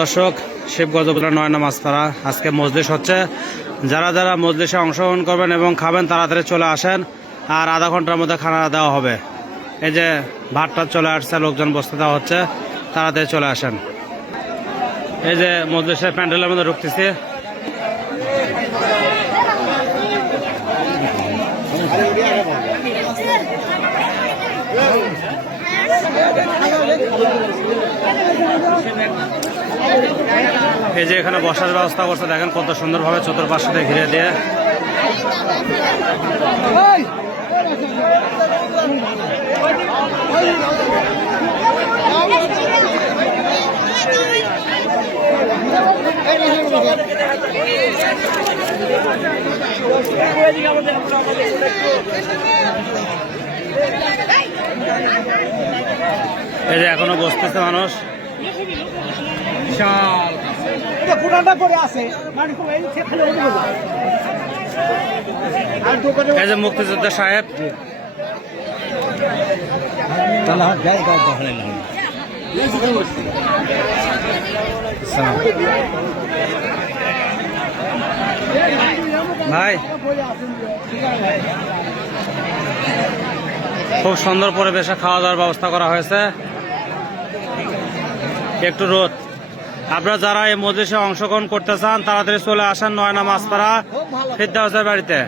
দর্শক, শিবগঞ্জ উপজেলা ৯ নং মাছপাড়া আজকে মজলিস হচ্ছে। যারা যারা মজলিসে অংশগ্রহণ করবেন এবং খাবেন তাড়াতাড়ি চলে আসেন, আর আধা ঘন্টার মধ্যে খানা দেওয়া হবে। এই যে ভাতটা চলে আসছে, লোকজন বসতে দেওয়া হচ্ছে, তাড়াতাড়ি চলে আসেন। এই যে মজলিসের প্যান্ডেলের মধ্যে ঢুকতেছি। এই যে এখানে বসার ব্যবস্থা করছে, দেখেন কত সুন্দরভাবে চতুর্পাশে ঘিরে দিয়ে। এই যে এখনো বসতেছে মানুষ। এই যে মুক্তিযোদ্ধা সাহেব, ভাই খুব সুন্দর পরিবেশে খাওয়া দাওয়ার ব্যবস্থা করা হয়েছে। একটু রোদ, আপনারা যারা এই মজলিসে অংশগ্রহণ করতে চান তাড়াতাড়ি চলে আসেন ৯ নং মাছপাড়া ফিরদাউসের বাড়িতে।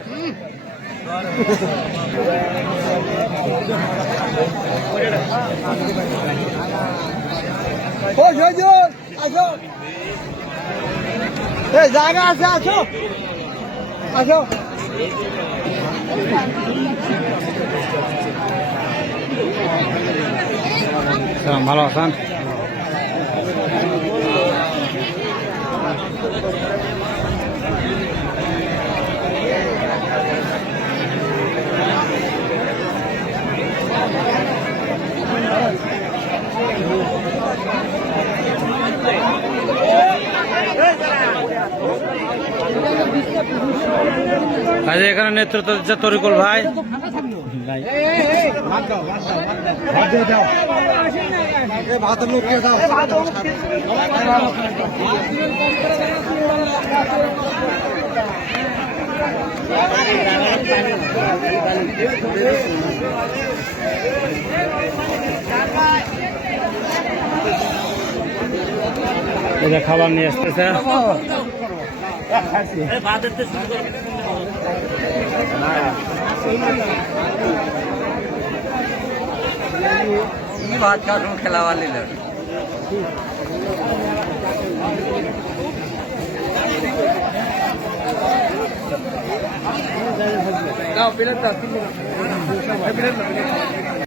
জায়গা আছে, আসো আসো। ভালো আছেন? এখানে নেতৃত্ব দিচ্ছে তরিকুল ভাই। এটা খাবার নিয়ে আসতেছে। ভাত খাওয়া খেলা वाले लोग